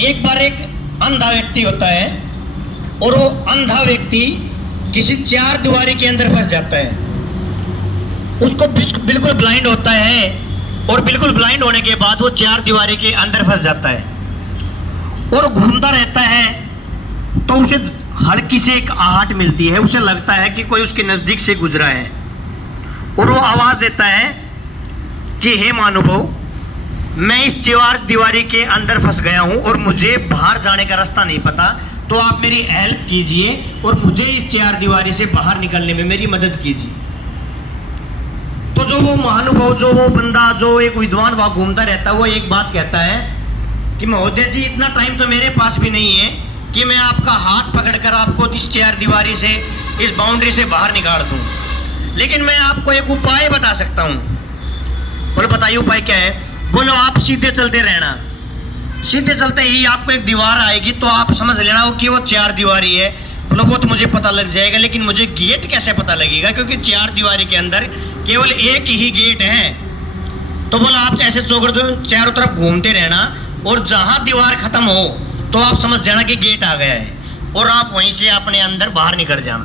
एक बार एक अंधा व्यक्ति होता है और वो अंधा व्यक्ति किसी चार दीवारी के अंदर फंस जाता है। उसको बिल्कुल ब्लाइंड होता है और बिल्कुल ब्लाइंड होने के बाद वो चार दीवारी के अंदर फंस जाता है और घूमता रहता है। तो उसे हल्की से एक आहट मिलती है, उसे लगता है कि कोई उसके नज़दीक से गुजरा है और वो आवाज़ देता है कि हे महानुभाव, मैं इस चार दीवारी के अंदर फंस गया हूँ और मुझे बाहर जाने का रास्ता नहीं पता, तो आप मेरी हेल्प कीजिए और मुझे इस चार दीवारी से बाहर निकलने में मेरी मदद कीजिए। तो जो वो महानुभाव, जो वो बंदा, जो एक विद्वान वहाँ घूमता रहता है, वो एक बात कहता है कि महोदय जी, इतना टाइम तो मेरे पास भी नहीं है कि मैं आपका हाथ पकड़कर आपको इस चार दीवारी से, इस बाउंड्री से बाहर निकाल दूं, लेकिन मैं आपको एक उपाय बता सकता हूं। बोलो बताइए उपाय क्या है? बोलो आप सीधे चलते रहना, सीधे चलते ही आपको एक दीवार आएगी तो आप समझ लेना हो कि वो चार दीवारी है। बोलो वो तो मुझे पता लग जाएगा, लेकिन मुझे गेट कैसे पता लगेगा, क्योंकि चार दीवारी के अंदर केवल एक ही गेट है। तो बोलो आप ऐसे चारों तरफ घूमते रहना और जहां दीवार खत्म हो तो आप समझ जाना कि गेट आ गया है और आप वहीं से अपने अंदर बाहर निकल जाना।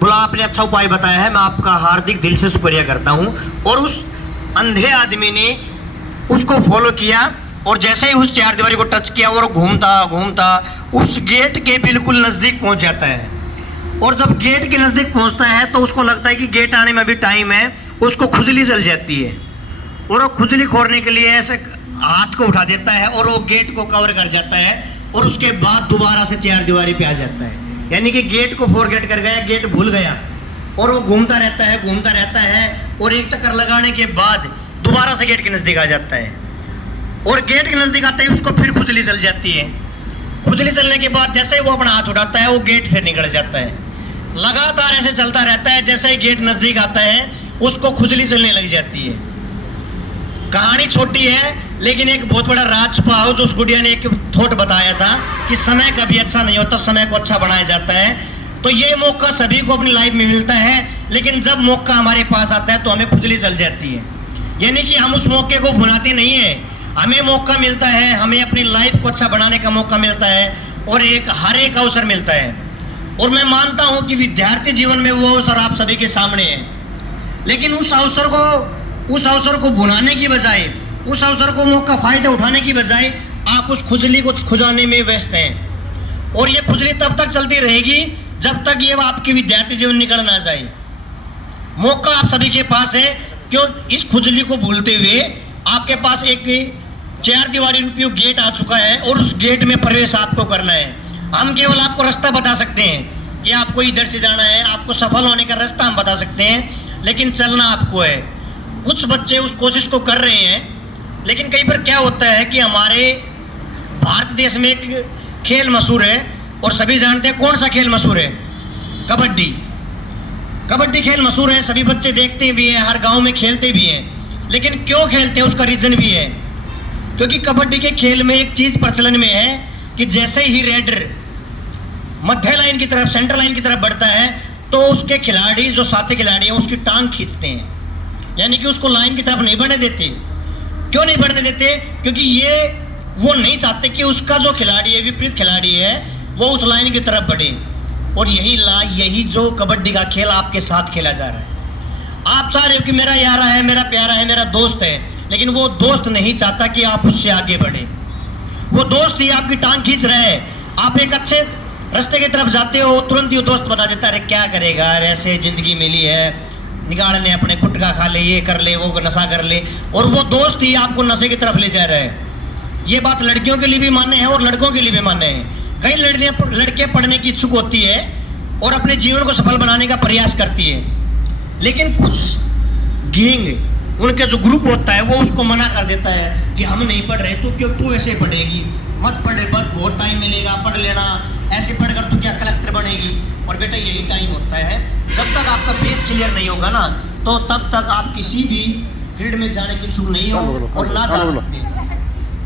बोला आपने अच्छा उपाय बताया है, मैं आपका हार्दिक दिल से शुक्रिया करता हूं। और उस अंधे आदमी ने उसको फॉलो किया और जैसे ही उस चार दीवारी को टच किया और घूमता घूमता उस गेट के बिल्कुल नज़दीक पहुंच जाता है। और जब गेट के नज़दीक पहुंचता है तो उसको लगता है कि गेट आने में अभी टाइम है, उसको खुजली चल जाती है और वो खुजली खोलने के लिए ऐसे हाथ को उठा देता है और वो गेट को कवर कर जाता है और उसके बाद दोबारा से चार दीवारी पे आ जाता है। यानी कि गेट को फॉरगेट कर गया, गेट भूल गया और वो घूमता रहता है और एक चक्कर लगाने के बाद दोबारा से गेट के नज़दीक आ जाता है और गेट के नज़दीक आता है उसको फिर खुजली चल जाती है। खुजली चलने के बाद जैसे ही वो अपना हाथ उठाता है वो गेट फिर निकल जाता है। लगातार ऐसे चलता रहता है, जैसे ही गेट नज़दीक आता है उसको खुजली चलने लग जाती है। कहानी छोटी है लेकिन एक बहुत बड़ा राज छुपा हो, जो उस गुड़िया ने एक थॉट बताया था कि समय कभी अच्छा नहीं होता, समय को अच्छा बनाया जाता है। तो ये मौका सभी को अपनी लाइफ में मिलता है, लेकिन जब मौका हमारे पास आता है तो हमें खुजली चल जाती है। यानी कि हम उस मौके को भुनाते नहीं है, हमें मौका मिलता है, हमें अपनी लाइफ को अच्छा बनाने का मौका मिलता है और हर एक अवसर मिलता है। और मैं मानता हूँ कि विद्यार्थी जीवन में वो अवसर आप सभी के सामने है, लेकिन उस अवसर को भुनाने की बजाय, उस अवसर को मौका फ़ायदा उठाने की बजाय आप उस खुजली को खुजाने में व्यस्त हैं। और ये खुजली तब तक चलती रहेगी जब तक ये आपके विद्यार्थी जीवन निकल ना जाए। मौका आप सभी के पास है, क्यों इस खुजली को भूलते हुए आपके पास एक चार दीवारी रूपी गेट आ चुका है और उस गेट में प्रवेश आपको करना है। हम केवल आपको रास्ता बता सकते हैं कि आपको इधर से जाना है, आपको सफल होने का रास्ता हम बता सकते हैं, लेकिन चलना आपको है। कुछ बच्चे उस कोशिश को कर रहे हैं, लेकिन कई बार क्या होता है कि हमारे भारत देश में एक खेल मशहूर है और सभी जानते हैं। कौन सा खेल मशहूर है? कबड्डी। कबड्डी खेल मशहूर है, सभी बच्चे देखते भी हैं, हर गांव में खेलते भी हैं। लेकिन क्यों खेलते हैं उसका रीज़न भी है, क्योंकि कबड्डी के खेल में एक चीज़ प्रचलन में है कि जैसे ही रेडर मध्य लाइन की तरफ, सेंटर लाइन की तरफ बढ़ता है तो उसके खिलाड़ी, जो साथी खिलाड़ी हैं, उसकी टांग खींचते हैं, यानी कि उसको लाइन की तरफ नहीं बढ़ने देते। क्यों नहीं बढ़ने देते? क्योंकि ये वो नहीं चाहते कि उसका जो खिलाड़ी है, विपरीत खिलाड़ी है, वो उस लाइन की तरफ बढ़े। और यही जो कबड्डी का खेल आपके साथ खेला जा रहा है। आप चाह रहे हो कि मेरा यारा है, मेरा प्यारा है, मेरा दोस्त है, लेकिन वो दोस्त नहीं चाहता कि आप उससे आगे बढ़े। वो दोस्त ही आपकी टांग खींच रहा है। आप एक अच्छे रास्ते की तरफ जाते हो, तुरंत ही वो दोस्त बता देता है, क्या करेगा, ऐसे ज़िंदगी मिली है, निकालने अपने गुटखा खा ले, ये कर ले, वो नशा कर ले, और वो दोस्त ही आपको नशे की तरफ ले जा रहा है। ये बात लड़कियों के लिए भी मान्य है और लड़कों के लिए भी मान्य है। कई लड़के पढ़ने की इच्छुक होती है और अपने जीवन को सफल बनाने का प्रयास करती है, लेकिन कुछ गैंग, उनके जो ग्रुप होता है, वो उसको मना कर देता है कि हम नहीं पढ़ रहे, तो क्यों तू ऐसे पढ़ेगी, मत पढ़े, बस बहुत टाइम मिलेगा, पढ़ लेना, ऐसे पढ़कर तू क्या कलेक्टर बनेगी। और बेटा यही टाइम होता है, जब तक आपका बेस क्लियर नहीं होगा ना, तो तब तक आप किसी भी फील्ड में जाने की इच्छुक नहीं हो और ना जा सकते।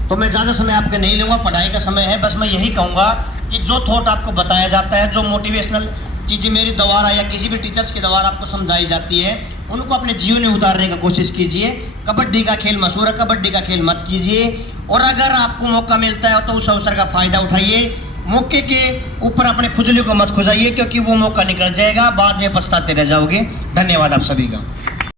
तो मैं ज़्यादा समय आपके नहीं लूँगा, पढ़ाई का समय है। बस मैं यही कहूँगा कि जो थॉट आपको बताया जाता है, जो मोटिवेशनल चीज़ें मेरे द्वारा या किसी भी टीचर्स के द्वारा आपको समझाई जाती है उनको अपने जीवन में उतारने का कोशिश कीजिए। कबड्डी का खेल मशहूर है, कबड्डी का खेल मत कीजिए, और अगर आपको मौका मिलता है तो उस अवसर का फ़ायदा उठाइए। मौके के ऊपर अपने खुजली को मत खुजाइए, क्योंकि वो मौका निकल जाएगा, बाद में पछताते रह जाओगे। धन्यवाद आप सभी का।